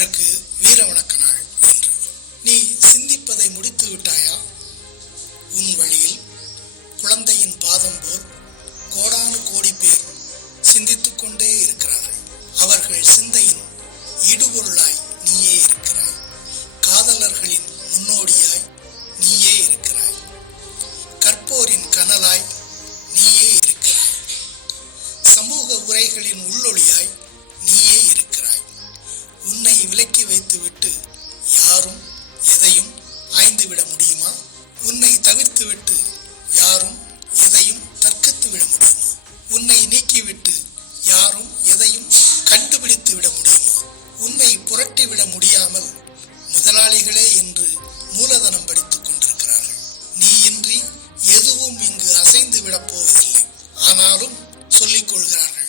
அவருக்கு வீர வணக்க நாள் என்று நீ சிந்திப்பதை முடித்து விட்டாயா? உன் வழியில் குழந்தையின் பாதம் போல் கோடானு கோடி பேர் சிந்தித்துக் கொண்டே இருக்கிறார்கள். அவர்கள் சிந்தையின் இடுபொருளாய் நீயே இருக்கிறாய். காதலர்களின் முன்னோடியாய் நீயே இருக்கிறாய். கற்போரின் கனலாய் நீயே இருக்கிறாய். சமூக உரைகளின் அதை விலக்கி வைத்துவிட்டு யாரும் எதையும் ஆய்ந்து விட முடியுமா? உன்னை தவிர்த்துவிட்டு யாரும் எதையும் தற்கத்து விட முடியுமா? உன்னை நீக்கிவிட்டு யாரும் எதையும் கண்டுபிடித்து விட முடியுமா? உன்னை புரட்டி விட முடியாமல் முதலாளிகளே என்று மூலதனம் படித்துக் கொண்டிருக்கிறார்கள். நீ இன்றி எதுவும் இங்கு அசைந்து விடப் போவதில்லை. ஆனாலும் சொல்லிக் கொள்கிறார்கள்.